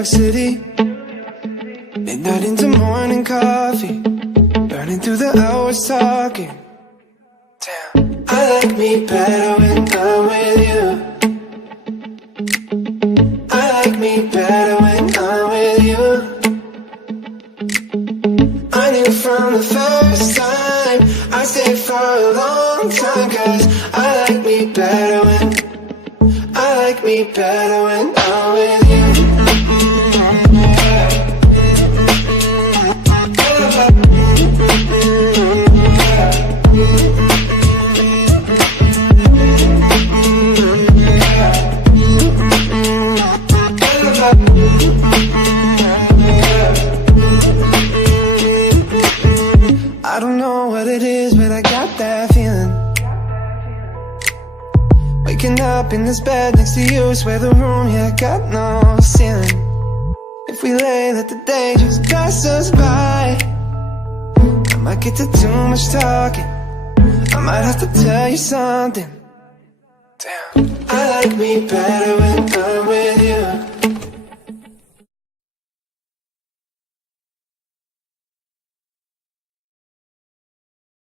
York City. Midnight into morning coffee, burning through the hours talking. Damn, I like me better when I'm with you. I like me better when I'm with you. I knew from the first time I stayed for a long time, 'cause I like me better when I'm with you. I don't know what it is, but I got that feeling. Waking up in this bed next to you, swear the room, yeah, got no ceiling. If we lay, let the day just pass us by. I might get to too much talking, I might have to tell you something. Damn, I like me better when I'm